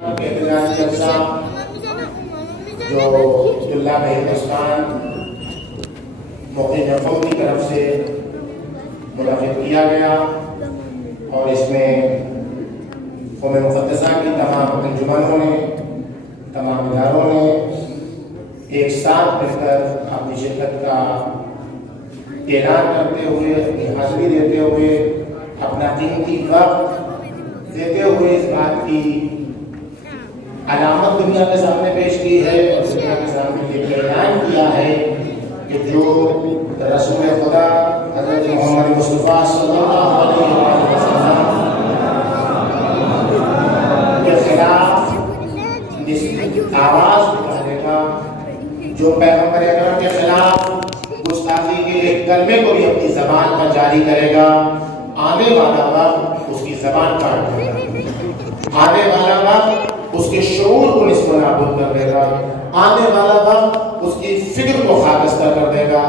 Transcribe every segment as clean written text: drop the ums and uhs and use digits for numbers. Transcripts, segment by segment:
احتجاجی جلسہ جو عبداللہ بھائی ہندوستان موقع قوم کی طرف سے منعقد کیا گیا اور اس میں قوم مقدسہ کی تمام انجمنوں نے، تمام اداروں نے ایک ساتھ مل کر اپنی شرکت کا اعلان کرتے ہوئے، اپنی حاضری دیتے ہوئے، اپنا قیمتی وقت دیتے ہوئے اس بات کی علامت دنیا کے سامنے پیش کی ہے اور دنیا کے سامنے یہ اعلان کیا ہے کہ جو رسول خدا حضرت محمد مصطفیٰ صلی اللہ علیہ وسلم کے خلاف آواز اٹھانے کا، جو پیغمبر اکرم کے خلاف گستاخی کے ایک کلمے کو بھی اپنی زبان پر جاری کرے گا، آنے والا وقت اس کی زبان کاٹ دے گا، آنے والا وقت اس کے شعور کو نصف و نابود کر دے گا، آنے والا وقت اس کی فکر کو خاکستر کر دے گا،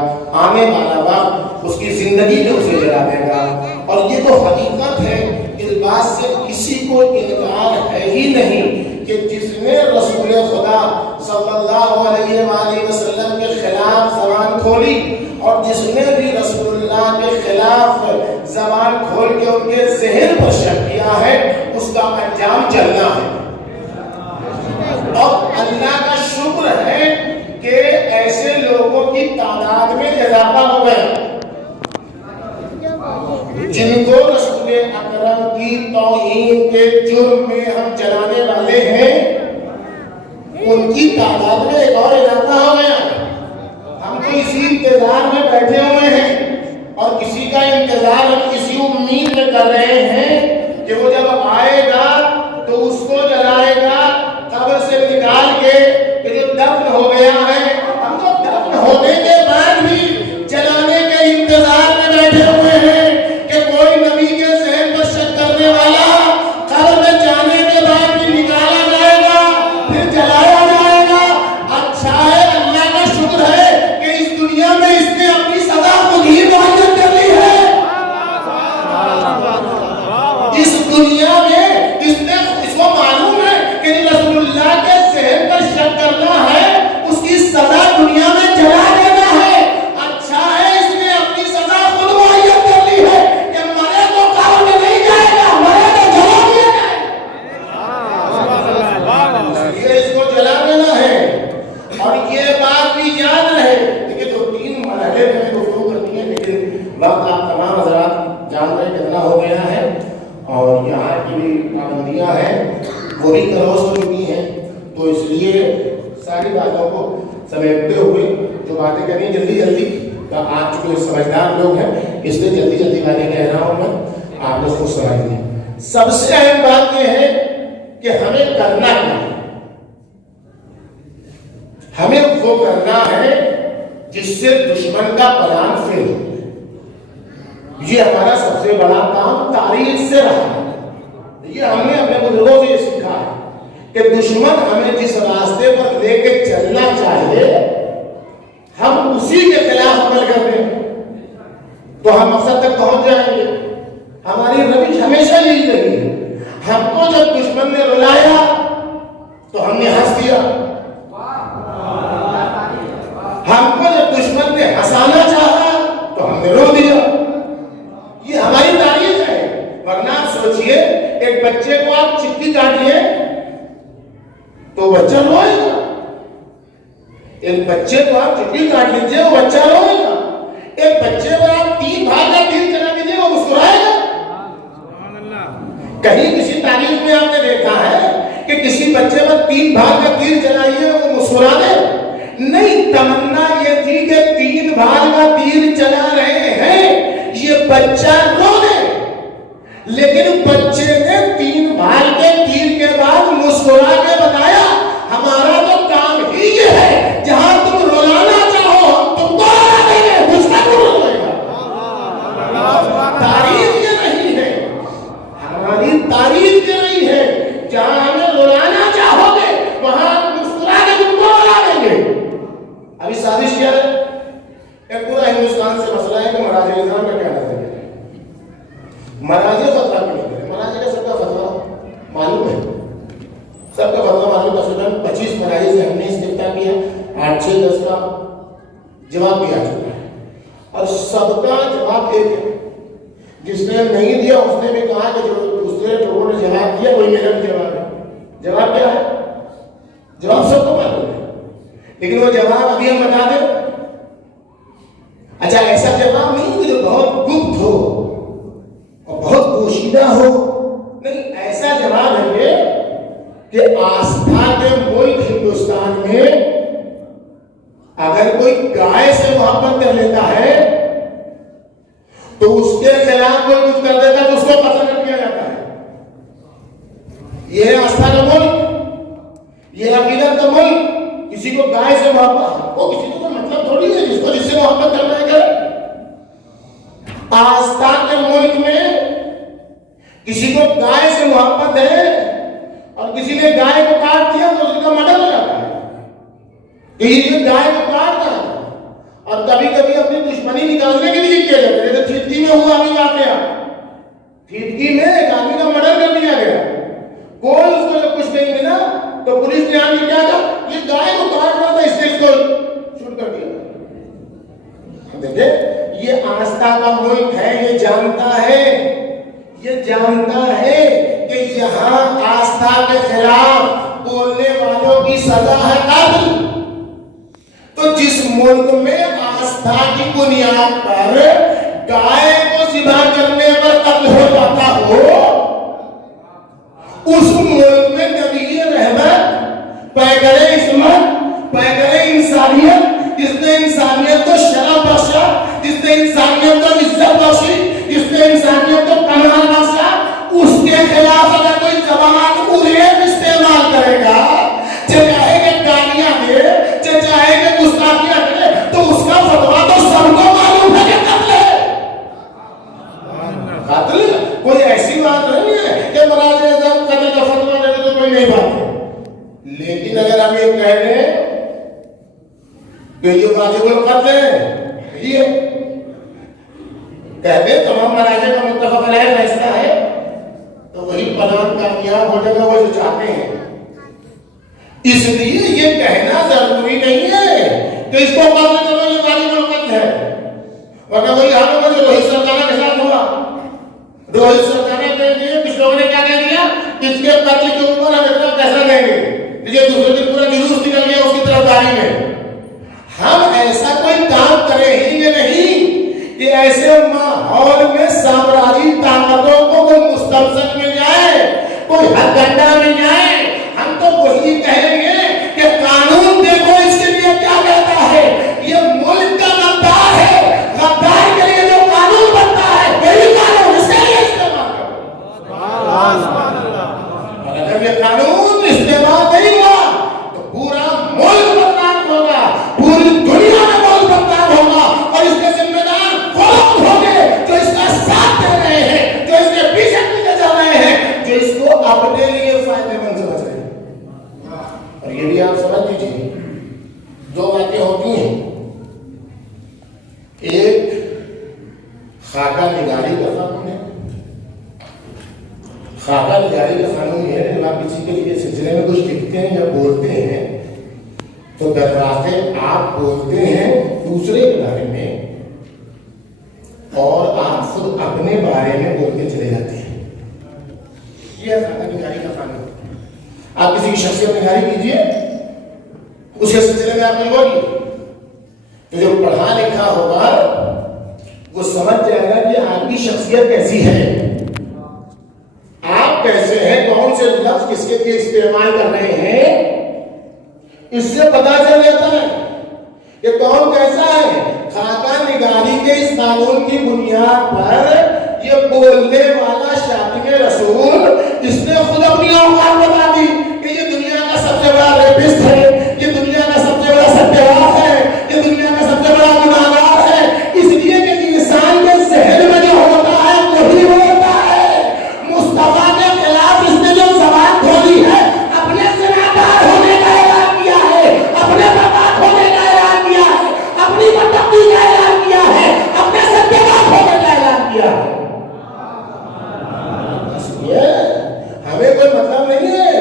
آنے والا وقت اس کی زندگی میں اسے جلا دے گا۔ اور یہ تو حقیقت ہے، اس بات سے کسی کو انکار ہے ہی نہیں کہ جس نے رسول خدا صلی اللہ علیہ وآلہ وسلم کے خلاف زبان کھولی اور جس نے بھی رسول اللہ کے خلاف زبان کھول کے ان کے ذہن پر شک کیا ہے، اس کا انجام جلنا ہے۔ اور اللہ کا شکر ہے کہ ایسے لوگوں کی تعداد میں اضافہ ہو گیا جن کو رسول اکرم کی توہین کے جرم میں ہم جلانے والے ہیں، ان کی تعداد میں ایک اور اضافہ ہو گیا۔ ہم تو اسی انتظار میں بیٹھے ہوئے ہیں اور کسی کا انتظار ہم اسی امید میں کر رہے ہیں کہ وہ جب آئے گا تو اس کو جلائے گا، قبر سے نکال کے کہ جو دفن ہو گیا ہے، ہم تو دفن ہونے کے بعد بھی جلانے کے انتظار میں بیٹھے ہوئے ہیں کہ کوئی نبی کے ذہن پر شک کرنے والا قبر میں جانے کے بعد بھی نکالا جائے گا، پھر جلایا جائے گا۔ اچھا ہے، اللہ کا شکر ہے کہ اس دنیا میں اس نے اپنی سزا خود ہی معین کر لی ہے۔ اس دنیا میں اس کو معلوم ہے کہ رسول اللہ کے ذہن پر شک کرنا ہے، اس کی سزا دنیا میں جلا دینا ہے۔ اچھا ہے، اس نے اپنی سزا خود معین کر لی ہے کہ مرے تو قبر میں نہیں جائے گا، مرے تو جلا دیا جائے گا، یہ اس کو جلا دینا ہے۔ اور یہ بات بھی یاد رہے کہ جو تین مرحلے میں گفتگو کرنی ہے، لیکن وقت آپ تمام حضرات جان رہے کتنا ہو گیا ہے اور یہاں کی بھی پابندیاں ہیں وہ بھی کلوز ہو چکی ہیں، تو اس لیے ساری باتوں کو سمیٹتے ہوئے جو باتیں کرنی جلدی جلدی، آپ چونکہ سمجھدار لوگ ہیں اس لیے جلدی جلدی باتیں کہہ رہا ہوں میں، آپ لوگ کو سمجھ لیں۔ سب سے اہم بات یہ ہے کہ ہمیں کرنا کیا ہے، ہمیں وہ کرنا ہے جس سے دشمن کا پلان فیل ہو۔ یہ ہمارا سب سے بڑا کام تاریخ سے رہا ہے، یہ ہم نے اپنے بزرگوں سے یہ سیکھا ہے کہ دشمن ہمیں جس راستے پر لے کے چلنا چاہیے ہم اسی کے خلاف عمل کرتے ہیں تو ہم مقصد تک پہنچ جائیں گے۔ ہماری روش ہمیشہ یہی رہی ہے، ہم کو جب دشمن نے رلایا تو ہم نے ہنس دیا، ہم کو جب دشمن نے ہنسانا چاہا تو ہم نے رو دیا۔ یہ ہماری تاریخ ہے۔ ورنہ آپ سوچئے ایک بچے کو آپ چپٹی کاٹیے تو بچہ روئے گا، ایک بچے کو آپ چپٹی کاٹ لیجیے وہ بچہ روئے گا، ایک بچے کو آپ 3 بھاگ کا تیر چلا دیجیے وہ مسکرائے گا۔ کہیں کسی تاریخ میں آپ نے دیکھا ہے کہ کسی بچے پر 3 بھاگ کا تیر چلائیے وہ مسکرا دے؟ نہیں، تمنا یہ تھی کہ 3 بھاگ کا تیر چلا رہے ہیں یہ بچہ رو دے، لیکن بچے نے 3 بھاگ کے تیر کے بعد مسکرا کے بتایا ہمارا تو کام ہی یہ ہے، جہاں تم رولانا چاہو ہم تم کو رولا دیں گے، مجھ کا کون روئے گا۔ تاریخ یہ نہیں ہے، ہماری تاریخ یہ نہیں ہے، جہاں ہمیں رولانا چاہو گے وہاں مسکرا کے تم کو رولا دیں گے۔ ابھی سازش کیا ہے، ایک پورا ہندوستان سے مسئلہ ہے کہ مراجع نظام کا کیا نظر ہے، مراجع فتویٰ کیوں نہیں کرے، مراجع کا سب کا فتویٰ معلوم ہے، سب کا فتویٰ معلوم تقریباً 25 مراحل سے ہم نے استفتاء کیا، 8 6 10 کا جواب بھی آ چکا ہے، اور سب کا جواب ایک ہے۔ جس نے نہیں دیا اس نے بھی کہا کہ جو دوسرے لوگوں نے جواب دیا وہی میرا بھی جواب ہے۔ جواب کیا ہے؟ جواب سب کو معلوم ہے، لیکن وہ جواب ابھی ہم بتا دیں۔ اچھا، ایسا جواب نہیں کہ جو بہت گپت ہو اور بہت پوشیدہ ہو، نہیں، ایسا جواب ہے یہ کہ آستھا کے ملک ہندوستان میں اگر کوئی گائے سے محبت کر لیتا ہے تو اس کے خلاف کوئی کچھ کر دیتا ہے تو اس کو قتل کر دیا جاتا ہے۔ یہ ہے آستھا کا ملک، یہ عقیدت کا ملک۔ کسی کو گائے سے محبت، وہ کسی کو مطلب تھوڑی ہے، جس کو جس سے محبت کرنا ہے کرے۔ آستھا کے ملک میں کسی کو گائے سے محبت ہے اور کسی نے گائے کو کاٹ دیا تو اس کا مرڈر ہو جاتا ہے کہ یہ گائے کو کاٹ رہا ہے۔ اور کبھی کبھی اپنی دشمنی نکالنے کے لیے کیا جاتا ہے، جیسے تھیتکی میں ہوا ابھی واقعہ، تھیتکی میں ایک آدمی کا مرڈر کر دیا گیا، کوئی اس کو جب کچھ نہیں ملا تو پولیس نے آ کے کیا کہا، یہ گائے کو کاٹ رہا تھا اس نے اس کو شوٹ کر دیا۔ دیکھیں، یہ آستھا کا ملک ہے، یہ جانتا ہے، یہ جانتا ہے کہ یہاں آستھا کے خلاف بولنے والوں کی سزا ہے قتل۔ تو جس ملک میں آستھا کی بنیاد پر گائے کو ذبح کرنے پر قتل ہو جاتا ہو، اس ملک میں نبی رحمت، پیغمبر عصمت، پیغمبر انسانیت، جس نے انسانیت کو شرف بخشا، جس نے انسانیت کو عزت بخشی، جس نے انسانیت کو کمال بخشا، اس کے خلاف اگر کوئی زبان اریب استعمال کرے گا، چاہے کہ گالیاں دے، چاہے کہ گستاخیاں کرے، تو اس کا فتویٰ تو سب کو معلوم ہے کہ قتل ہے۔ قتل کوئی ایسی بات نہیں ہے کہ مراجع اعظم قتل کا فتویٰ دے تو کوئی نہیں بات ہے، لیکن اگر ہم یہ کہہ دیں کہ یہ واجب القتل ہے، یہ کہتے ہیں تمام مراجع کا متفق علیہ فیصلہ ہے، تو وہی پلان کامیاب ہو جائے گا وہ جو چاہتے ہیں۔ اس لیے یہ کہنا ضروری نہیں ہے کہ اس کو قتل کرو یہ واجب القتل ہے، ورنہ وہی حال ہوگا جو روہت سرکارہ کے ساتھ ہوا۔ روہت سرکارہ کے لیے کچھ لوگوں نے کیا کہہ دیا کہ اس کے قتل کے اوپر ہم اتنا پیسہ دیں گے، یہ دوسرے دن پورا جلوس نکل گیا اس کی طرفداری میں۔ ہم ایسا کوئی کام کریں ہی نہیں کہ ایسے ماحول میں سامراجی طاقتوں کو کوئی مستمسک مل جائے، کوئی ہتھ گنڈا مل جائے۔ ہم تو وہی کہیں گے کہ قانون دیکھو اس کے لیے کیا کہتا ہے، یہ ملک کا غدار ہے، غدار کے لیے جو قانون بنتا ہے وہی قانون اس کے لیے استعمال کرو۔ اور اگر یہ قانون استعمال نہیں ہوا تو پورا ملک بدنام ہوگا، پوری دنیا میں ملک بدنام ہوگا، اور اس کے ذمہ دار وہ لوگ ہوں گے جو اس کا ساتھ دے رہے ہیں، جو اس کے پیچھے پیچھے چل رہے ہیں، جو اس کو اپنے لیے فائدے مند سمجھ رہے ہیں۔ اور یہ بھی آپ سمجھ لیجیے، دو باتیں ہوتی ہیں، ایک خاکہ نگاری کا قانون ہے۔ خاکہ نگاری کا قانون یہ ہے جب آپ کسی کے لیے سلسلے میں کچھ لکھتے ہیں یا بولتے ہیں تو دراصل آپ بولتے ہیں دوسرے کے بارے میں اور آپ خود اپنے بارے میں بولتے چلے جاتے ہیں۔ یہ ہے خاکہ نگاری کا قانون۔ آپ کسی کی شخصیت نگاری کیجیے، اس کے سلسلے میں آپ نے بولی تو جو پڑھا لکھا ہوگا وہ سمجھ جائے گا کہ آپ کی شخصیت کیسی ہے، آپ کیسے ہیں، کون سے لفظ کس کے لیے استعمال کر رہے ہیں، اس سے پتا چل جاتا ہے کہ کون کیسا ہے۔ خاکہ نگاری کے اس قانون کی بنیاد پر یہ بولنے والا شاتم رسول، اس نے خود اپنی اوقات بتا دی کہ یہ دنیا کا سب سے بڑا ریپسٹ ہے، یہ دنیا کا سب سے بڑا ستیواس ہے، یہ دنیا کا سب سے بڑا گناہگار ہے، اس لیے کہ انسان کے ذہن میں جو ہوتا ہے وہی ہوتا ہے۔ مصطفیٰ کے خلاف اس نے جو زبان کھولی ہے، اپنے زنادار ہونے کا اعلان کیا ہے، اپنے برباد ہونے کا اعلان کیا ہے، اپنی بدبختی کا اعلان کیا ہے، اپنے ستیواس ہونے کا اعلان کیا ہے۔ ہمیں کوئی مطلب نہیں ہے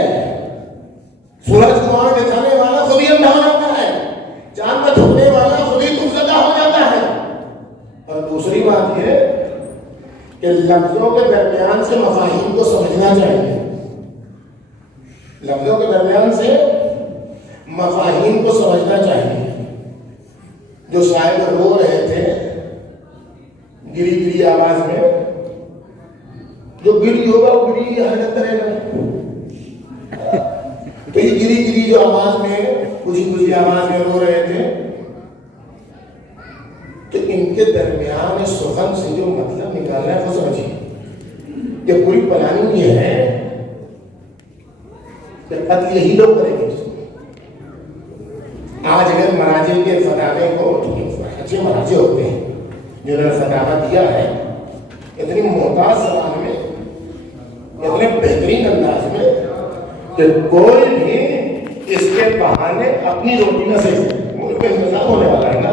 دھواں بچانے والا خود ہی اندھا ہو جاتا ہے، چاند کا تھوکنے والا خود ہی تفزدہ ہو جاتا ہے۔ اور دوسری بات یہ کہ لفظوں کے درمیان سے مفاہیم کو سمجھنا چاہیے، لفظوں کے درمیان سے مفاہیم کو سمجھنا چاہیے۔ جو شاعر رو رہے تھے گری گری آواز میں، جو گری ہوگا وہ گری کی حرکت کرے گا، تو یہ گری گری جو آواز میں کچھ کچھ آواز میں رو رہے تھے، تو ان کے درمیان سخن سے جو مطلب نکالنا ہے وہ سمجھیے۔ یہ پوری پلاننگ یہ ہے کہ قتل یہی لوگ کریں گے۔ آج اگر مراجع کے فتاوے کو، اچھے مراجع ہوتے ہیں جنہوں نے فتاوہ دیا ہے اتنی محتاط زبان میں، اتنے بہترین انداز میں کہ کوئی بھی اس کے بہانے اپنی روٹی نہ سیکھے۔ ملک میں انتظام ہونے والا ہے نا،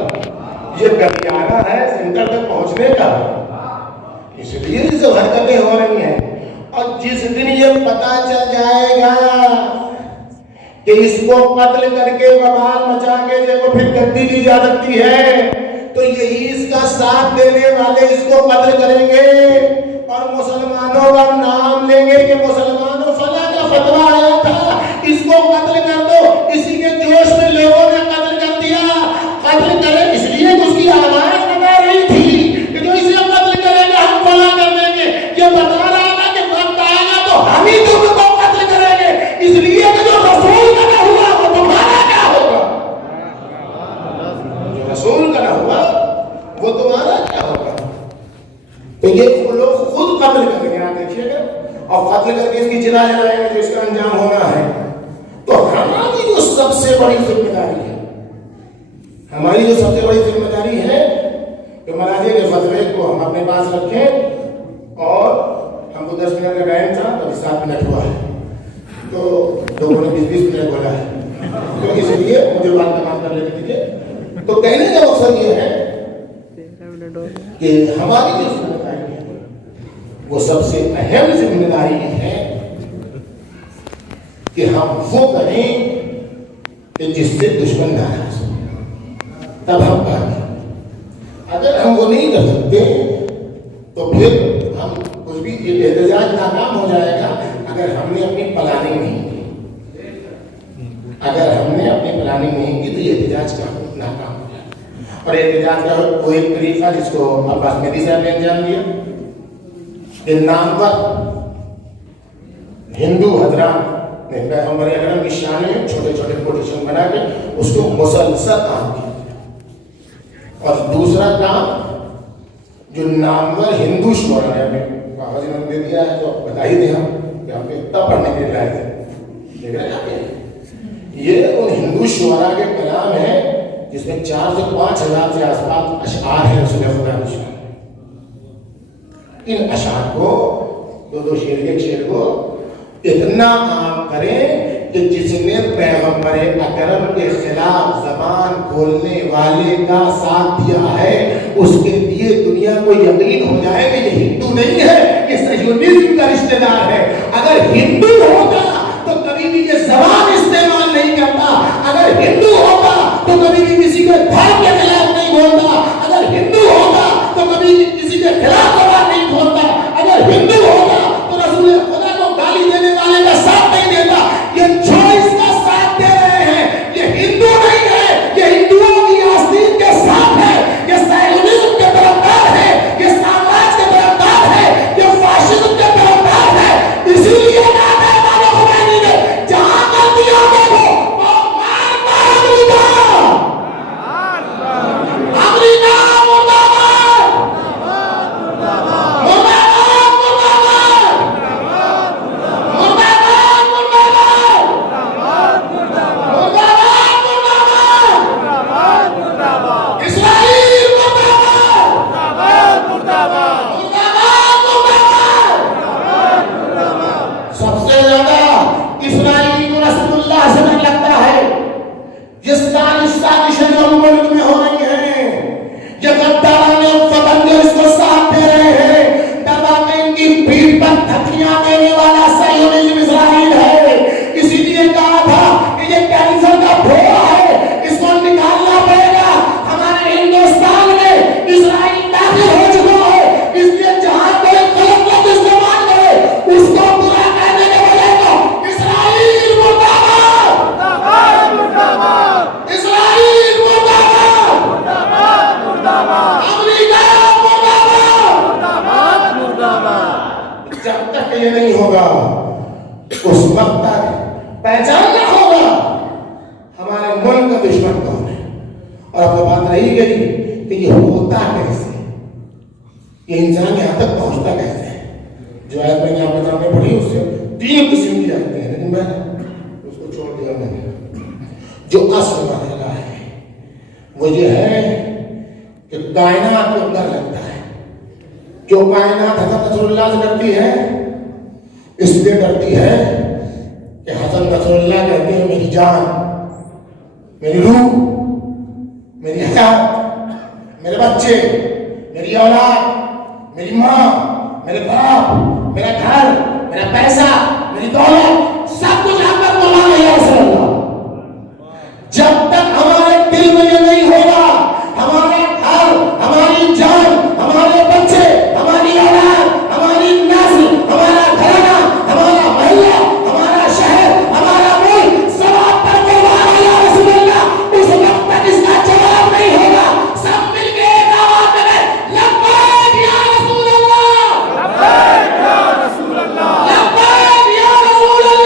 یہ گلیانہ ہے سینٹر تک پہنچنے کا، اس لیے یہ سب حرکتیں ہو رہی ہیں۔ اور جس دن یہ پتا چل جائے گا کہ اس کو قتل کر کے وبال مچا کے دیکھو پھر گدی دی جا سکتی ہے، تو یہی اس کا ساتھ دینے والے اس کو قتل کریں گے اور مسلمانوں کا نام لیں گے کہ مسلمانوں فلاں کا فتویٰ آیا تھا اس کو قتل کر دو، اسی کے جوش میں لوگوں نے قتل کر دیا۔ قتل کرے اس لیے کہ اس کی آواز بتا رہی تھی کہ جو اسے قتل کرے گا ہم فلاں کر دیں گے، یہ بتا رہا تھا کہ وقت آئے گا تو ہم ہی تم کو قتل کریں گے، اس لیے کہ جو رسول کا نہ ہوا وہ تمہارا کیا ہوگا، جو رسول کا نہ ہوا وہ تمہارا کیا ہوگا۔ تو یہ لوگ خود قتل کر کے یہاں دیکھیے گا اور قتل کر کے اس کی جلا جلائیں گے جو اس کا انجام ہونا ہے۔ تو ہماری جو سب سے بڑی ذمہ داری ہے، ہماری جو سب سے بڑی ذمہ داری ہے کہ مراجع کے فتوے کو ہم اپنے پاس رکھیں، اور ہم کو 10 منٹ کا ٹائم تھا تو 7 منٹ ہوا ہے، تو لوگوں نے 20 منٹ بولا ہے، تو اس لیے مجھے بات تمام کر لینے دیجیے۔ تو کہنے کا مقصد یہ ہے کہ ہماری جو ذمہ داری ہے وہ سب سے اہم ذمہ داری ہے کہ ہم وہ کریں کہ جس سے دشمن ناراض ہو، تب ہم کہیں۔ اگر ہم وہ نہیں کر سکتے تو پھر ہم کچھ بھی، یہ احتجاج ناکام ہو جائے گا اگر ہم نے اپنی پلاننگ نہیں کی۔ اگر ہم نے اپنی پلاننگ نہیں کی تو یہ احتجاج کا ناکام ہو جائے گا۔ اور احتجاج کا کوئی ایک طریقہ جس کو عباس مہدی صاحب نے انجام دیا کہ نامور ہندو حضرات نے پیغمبر اکرم کی شان میں چھوٹے چھوٹے کوٹیشن بنا کے اس کو مسلسل کام کیا۔ اور دوسرا کام جو نامور ہندو شعرا نے ہمیں بابا جی نے دے دیا ہے، تو بتا ہی دیں ہم کہ ہم نے تب پڑھنے کے لیے لائے تھے، دیکھ رہے ہیں یہ ان ہندو شعرا کے کلام ہے جس میں 4 سے 5 ہزار سے آس پاس اشعار ہیں رسول خدا کی شان۔ ان اشعار کو 2 شعر کے شعر کو اتنا عام کریں کہ جس نے پیغمبر اکرم کے خلاف زبان کھولنے والے کا ساتھ دیا ہے اس کے لیے دنیا کو یقین ہو جائے کہ یہ ہندو نہیں ہے، یہ صہیونزم کا رشتہ دار ہے۔ اگر ہندو ہوتا تو کبھی بھی یہ زبان استعمال نہیں کرتا، اگر ہندو ہوتا تو کبھی بھی کسی کے دھرم کے خلاف نہیں بولتا، اگر ہندو ہوتا تو کبھی بھی کسی کے خلاف زبان نہیں کھولتا، اگر ہندو ہوتا تو رسول خدا کو گالی دینے والے کا ساتھ نہیں دیتا۔ یہ جو اس کا ساتھ دے رہے ہیں یہ ہندو نہیں ہے، یہ ہندوؤں کی آستین کے ساتھ ہے، یہ صہیونزم کے طرفدار ہے، یہ سامراج کے طرفدار ہے، یہ فاشزم کے طرفدار ہے۔ اسی لیے جہاں غلطیاں دیکھو مارتا امریکہ مردہ باد، مردہ باد، مردہ باد، مردہ باد، مردہ باد، مردہ باد، مردہ باد، اسرائیل مردہ باد، مردہ باد، مردہ باد۔ سب سے زیادہ اسرائیل کو رسول اللہ سے ڈر لگتا ہے۔ یہ سازشیں جو ملک میں ہو رہی ہیں، یہ غداران وطن جو اس کو ساتھ دے رہے ہیں، دبا کے ان کی پیٹھ پر دھکیاں دینے والا صہیونزم اسرائیل ہے۔ اسی لیے کہا تھا کہ یہ کینسر کا پھوڑا ہے، اس کو نکالنا پڑے گا۔ ہمارے ہندوستان میں اسرائیل داخل ہو چکا ہے، اس لیے جہاں کوئی غلط لفظ استعمال کرے اس کو برا کہنے کے بجائے تو اسرائیل مرد آباد، اسرائیل مرد آباد، امریکہ مرد آباد۔ جب تک یہ نہیں ہوگا اس وقت تک پہچاننا ہوگا ہمارے ملک کا دشمن کون ہے۔ اور اب تو بات رہی گئی کہ یہ ہوتا کیسے، یہ انسان یہاں تک پہنچتا کیسے ہے۔ جو آیت میں نے آپ کے سامنے پڑھی اس سے 3 قسم کی آیتیں ہیں، لیکن میں اس کو چھوڑ دیا میں نے۔ جو اصل مرحلہ ہے وہ یہ ہے کہ کائنات کو ڈر لگتا ہے۔ جو کائنات حضرت رسول اللہ سے ڈرتی ہے اس لیے ڈرتی ہے کہ حضرت رسول اللہ کہتے ہیں میری جان، میری روح، میری حیات، میرے بچے، میری اولاد، میری ماں، میرے باپ، میرا گھر، میرا پیسہ، میری دولت، سب کچھ آپ پر قربان ہے یا رسول اللہ۔ جب تک ہمارے دل میں یہ نہیں ہوگا ہمارا گھر، ہماری جان، ہمارے بچے، ہماری اولاد، ہماری نسل، ہمارا گھرانہ، ہمارا محلہ، ہمارا شہر، ہمارا ملک سب آپ پر قربان ہے یا رسول اللہ، اس وقت تک اس کا جواب نہیں ہوگا۔ سب مل کے ایک آواز میں لبیک یا رسول اللہ، لبیک یا رسول اللہ، لبیک یا رسول اللہ،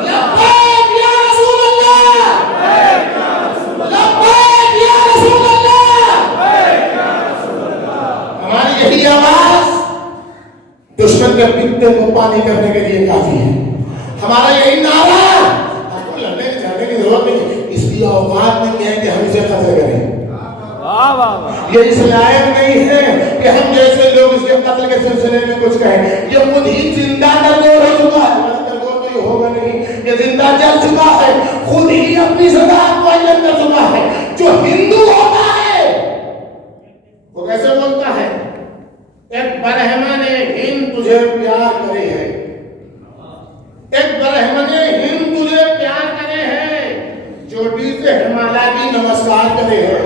لبیک یا رسول اللہ، لبیک یا رسول اللہ، لبیک یا رسول اللہ، لبیک یا رسول اللہ۔ ہماری یہی آواز دشمن کے پتے کو پانی کرنے کے لیے کافی ہے۔ ہمارا یہی نعرہ، ہم کو لڑنے جانے کی ضرورت نہیں، اس کی اوقات نہیں ہے کہ ہم اسے قتل کریں۔ یہ اس لائق نہیں ہے کہ ہم جیسے لوگ اس کے قتل کے سلسلے میں کچھ کہیں۔ یہ خود ہی زندہ درگور ہو چکا ہے، درگور تو یہ ہوگا نہیں، یہ زندہ جل چکا ہے، خود ہی اپنی سزا معین کر چکا ہے۔ جو ہندو ہوتا ہے وہ کیسے بولتا ہے؟ ایک برہمن ہند تجھے پیار کرے ہے، ایک برہمن ہند تجھے پیار کرے ہے، چوٹی سے ہمالیہ کی نمسکار کرے ہے۔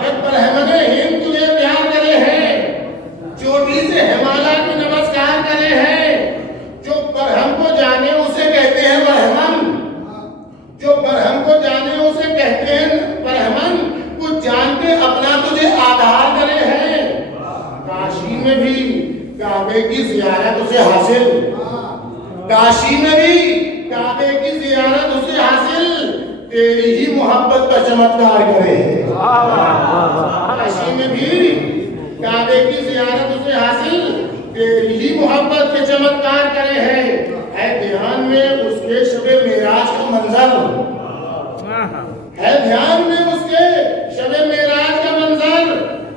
ایک برہمن ہند تجھے پیار کرے ہے، چوٹی سے ہمالیہ کی نمسکار کرے ہے۔ جو برہم کو جانے اسے کہتے ہیں برہمن، جو برہم کو جانے اسے کہتے ہیں برہمن، کچھ جان کے اپنا تجھے آدھار کرے ہیں۔ کاشی میں بھی کعبے کی زیارت اسے حاصل، کاشی میں بھی کعبے کی زیارت اسے حاصل، تیری ہی محبت کا چمتکار کرے ہے۔ کاشی میں بھی کعبے کی زیارت اسے حاصل، تیری ہی محبت کے چمتکار کرے ہے۔ ہے دھیان میں اس کے شب معراج کا منظر، ہے دھیان میں اس کے شب معراج کا منظر،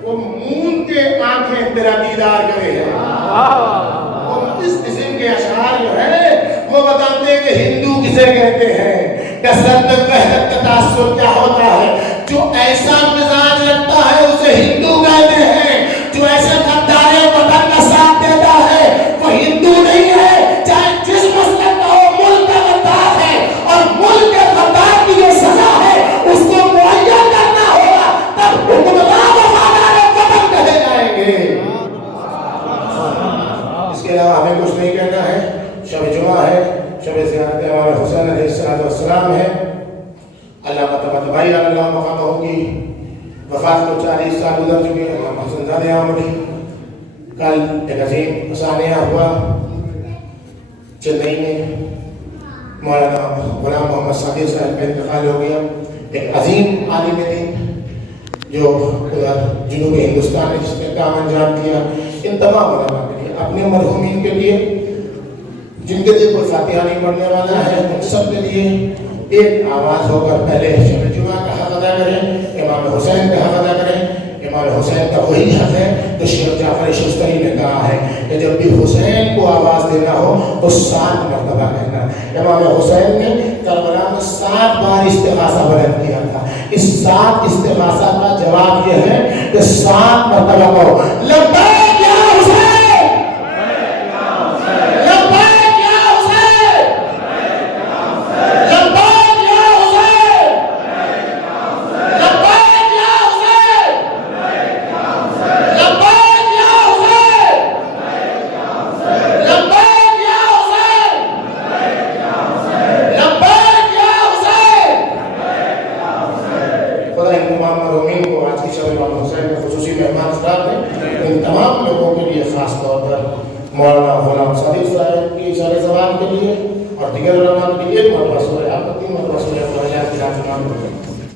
وہ مون کے آنکھیں تیرا دیدار کرے ہے۔ وہ اس قسم کے اشعار جو ہے وہ بتاتے ہیں کہ ہندو کسے کہتے ہیں، کثرت وحدت کا تاثر کیا ہوتا ہے۔ جو ایسا مزاج رکھتا ہے اسے ہندو کہتے ہیں، جو ایسے غدار وطن کا ساتھ دیتا ہے وہ ہندو نہیں ہے، چاہے جس مسلک کا ہو، ملک کا غدار ہے، اور ملک کے غدار کی جو سزا ہے اس کو معین کرنا ہوگا، تب حکمران وفادار وطن کہے جائیں گے۔ اس کے علاوہ ہمیں کچھ نہیں کہنا ہے۔ شب جمعہ ہے، شب زیارت امام حسین علیہ السلام ہے۔ علامہ طبعت بھائی اللہ مقام ہوگی، وفات کو 40 سال گزر چکے ہیں۔ علامہ حسن زادہ آمدی، کل ایک عظیم افسانیہ ہوا چنئی میں، مولانا غلام محمد صادق صاحب کا انتقال ہو گیا، ایک عظیم عالم دین جو جنوبی ہندوستان میں جس نے کام انجام دیا۔ ان تمام علماء کے لیے، اپنے مرحومین کے لیے، جن کے لیے کوئی فاتحہ نہیں پڑھنے والا ہے، ان سب کے لیے ایک آواز ہو کر پہلے شب جمعہ کا حق ادا کریں، امام حسین کا حق ادا کریں۔ امام حسین کا وہی حق ہے تو شیخ جعفر شستری نے کہا ہے کہ جب بھی حسین کو آواز دینا ہو تو 7 مرتبہ کہنا۔ امام حسین نے کربلا میں 7 بار استغاثہ بلند کیا تھا۔ اس 7 استغاثہ کا جواب یہ ہے کہ 7 مرتبہ کہو لبیک یا حسین، لبیک یا مولانا غلام صادق صاحب کی سال زبان کے لیے اور دیگر علماء کے لیے ایک مرتبہ سورہ آپ 3 مرتبہ سورہ فاتحہ کی